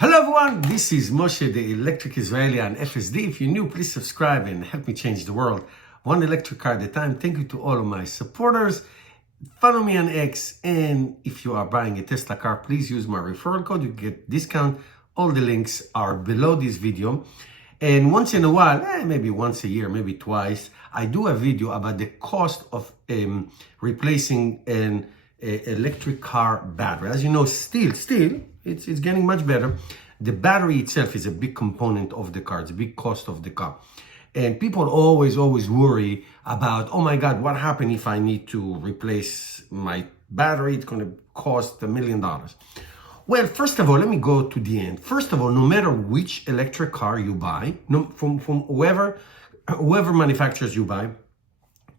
Hello everyone, this is Moshe, the Electric Israeli on FSD. If you're new, please subscribe and help me change the world one electric car at a time. Thank you to all of my supporters. Follow me on X, and if you are buying a Tesla car, please use my referral code. You get discount. All the links are below this video. And once in a while, maybe once a year, maybe twice, I do a video about the cost of replacing an electric car battery. As you know, still, it's getting much better. The battery itself is a big component of the car. It's a big cost of the car. And people always worry about, oh my God, what happened if I need to replace my battery? It's going to cost $1 million. Well, first of all, let me go to the end. First of all, no matter which electric car you buy, from whoever manufacturers you buy,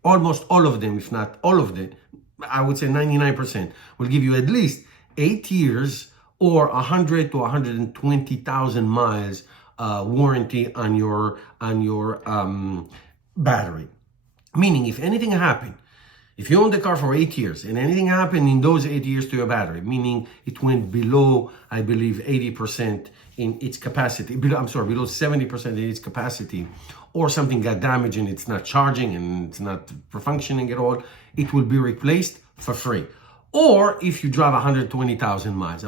almost all of them, if not all of them, I would say 99%, will give you at least 8 years or 100 to 120,000 miles warranty on your battery. Meaning, if anything happened, if you own the car for 8 years and anything happened in those 8 years to your battery, meaning it went below, I believe, 80% in its capacity, below 70% in its capacity, or something got damaged and it's not charging and it's not functioning at all, it will be replaced for free. Or if you drive 120,000 miles,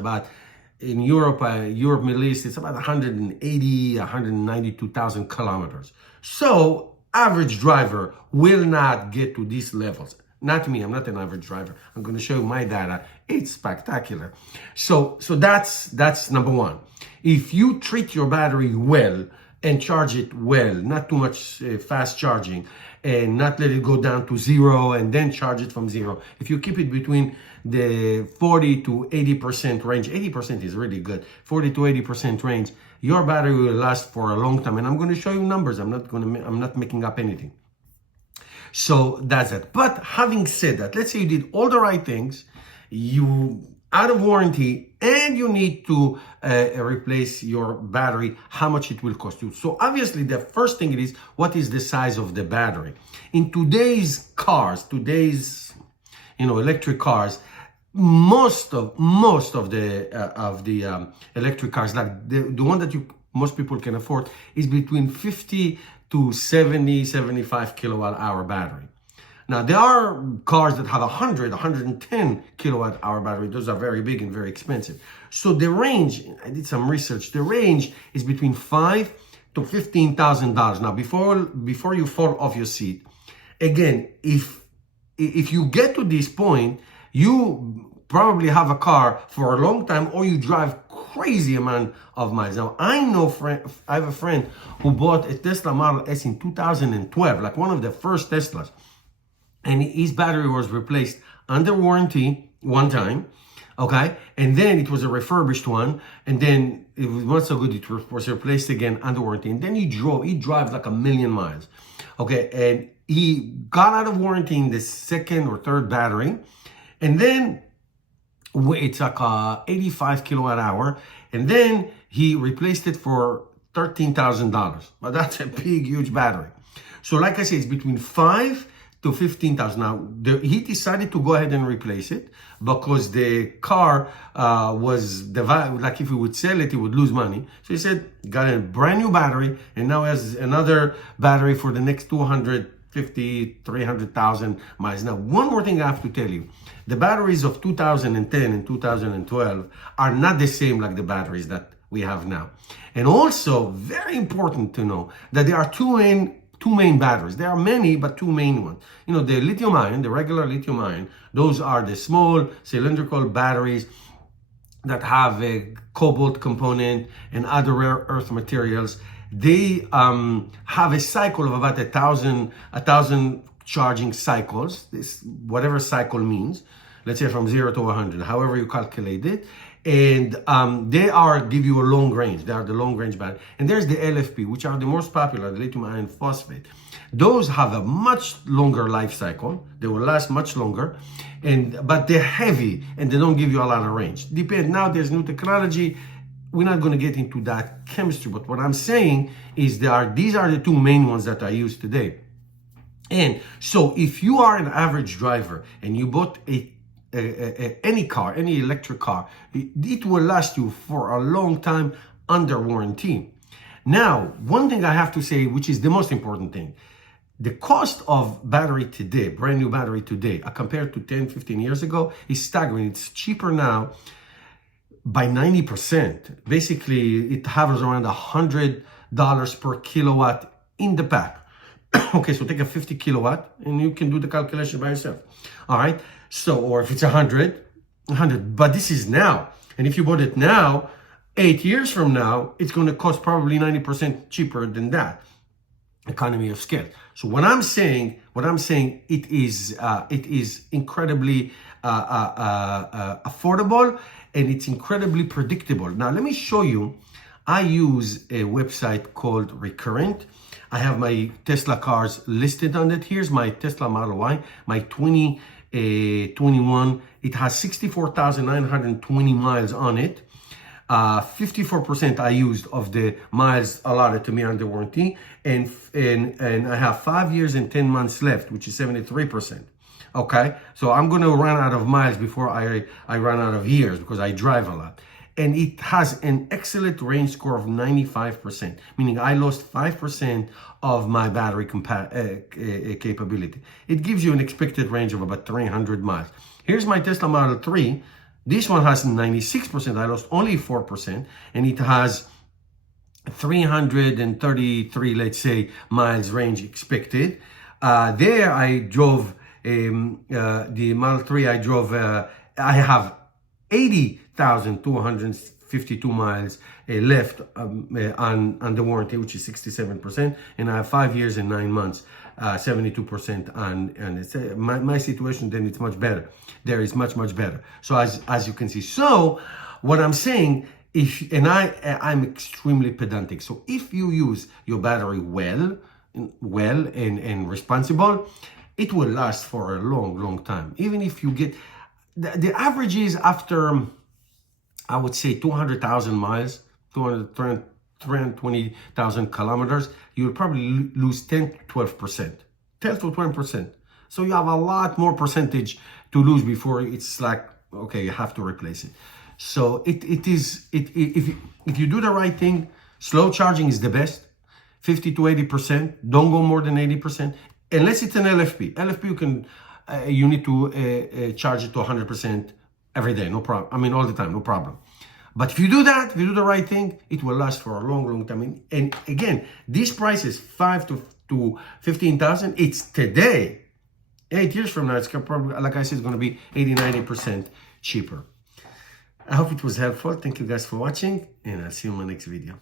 in Europe, Middle East, it's about 192,000 kilometers. So average driver will not get to these levels. Not me, I'm not an average driver. I'm going to show you my data. It's spectacular. So that's number one. If you treat your battery well and charge it well, not too much fast charging, and not let it go down to zero and then charge it from zero. If you keep it between the 40 to 80% range, 80% is really good, 40 to 80% range, your battery will last for a long time. And I'm going to show you numbers. I'm not making up anything. So that's it. But having said that, let's say you did all the right things, you out of warranty, and you need to replace your battery, how much it will cost you. So obviously the first thing is, what is the size of the battery? In today's cars, electric cars, most of the electric cars, like the one that most people can afford, is between 50 to 75 kilowatt hour battery. Now, there are cars that have 110 kilowatt hour battery. Those are very big and very expensive. So the range, I did some research, the range is between $5,000 to $15,000. Now, before you fall off your seat, again, if you get to this point, you probably have a car for a long time, or you drive crazy amount of miles. Now, I have a friend who bought a Tesla Model S in 2012, like one of the first Teslas. And his battery was replaced under warranty one time, okay? And then it was a refurbished one, and then it was not so good, it was replaced again under warranty. And then he drives like 1 million miles, okay? And he got out of warranty in the second or third battery, and then it's like 85 kilowatt hour, and then he replaced it for $13,000. But that's a big, huge battery. So like I said, it's between 5 to 15,000. Now, he decided to go ahead and replace it because the car was the value, like if he would sell it, he would lose money. So he said, got a brand new battery, and now has another battery for the next 300,000 miles. Now, one more thing I have to tell you. The batteries of 2010 and 2012 are not the same like the batteries that we have now. And also, very important to know that there are two main batteries. There are many, but two main ones. The lithium ion, the regular lithium ion, those are the small cylindrical batteries that have a cobalt component and other rare earth materials. They have a cycle of about 1,000 charging cycles. This, whatever cycle means, let's say from 0 to 100, however you calculate it. And they give you a long range. They are the long range battery. And there's the LFP, which are the most popular, the lithium iron phosphate. Those have a much longer life cycle. They will last much longer, but they're heavy and they don't give you a lot of range. Now there's new technology. We're not going to get into that chemistry, but what I'm saying is these are the two main ones that I use today. And so if you are an average driver and you bought a any car, any electric car, it will last you for a long time under warranty. Now, one thing I have to say, which is the most important thing, the cost of battery today, brand new battery today, compared to 10, 15 years ago, is staggering. It's cheaper now by 90%. Basically, it hovers around $100 per kilowatt in the pack. Okay, so take a 50 kilowatt and you can do the calculation by yourself. All right, so, or if it's 100, but this is now. And if you bought it now, 8 years from now, it's going to cost probably 90% cheaper than that. Economy of scale. So what I'm saying, it is incredibly affordable, and it's incredibly predictable. Now, let me show you. I use a website called Recurrent. I have my Tesla cars listed on it. Here's my Tesla Model Y, my 2021. It has 64,920 miles on it. 54% I used of the miles allotted to me under warranty, and I have 5 years and 10 months left, which is 73%. Okay, so I'm going to run out of miles before I run out of years, because I drive a lot. And it has an excellent range score of 95%, meaning I lost 5% of my battery capability. It gives you an expected range of about 300 miles. Here's my Tesla Model 3. This one has 96%. I lost only 4%, and it has 333, let's say, miles range expected. There I drove the Model 3. I I have 80,252 miles left on the warranty, which is 67%, and I have 5 years and 9 months, 72%. And it's my situation. Then it's much better. There is much better. So as you can see. So what I'm saying, I'm extremely pedantic. So if you use your battery well and responsible, it will last for a long time. Even if you get the average is after, I would say, 200,000 miles, 320,000 kilometers, you'll probably lose 10 to 12%, 10 to 20%. So you have a lot more percentage to lose before it's like, okay, you have to replace it. So if you do the right thing, slow charging is the best, 50 to 80%. Don't go more than 80%, unless it's an LFP. LFP you need to charge it to 100% every day, no problem. I mean, all the time, no problem. But if you do that, if you do the right thing, it will last for a long time. And again, this price is 5 to 15,000. It's today. 8 years from now, it's probably, like I said, it's going to be 80-90% cheaper. I hope it was helpful. Thank you guys for watching, and I'll see you in my next video.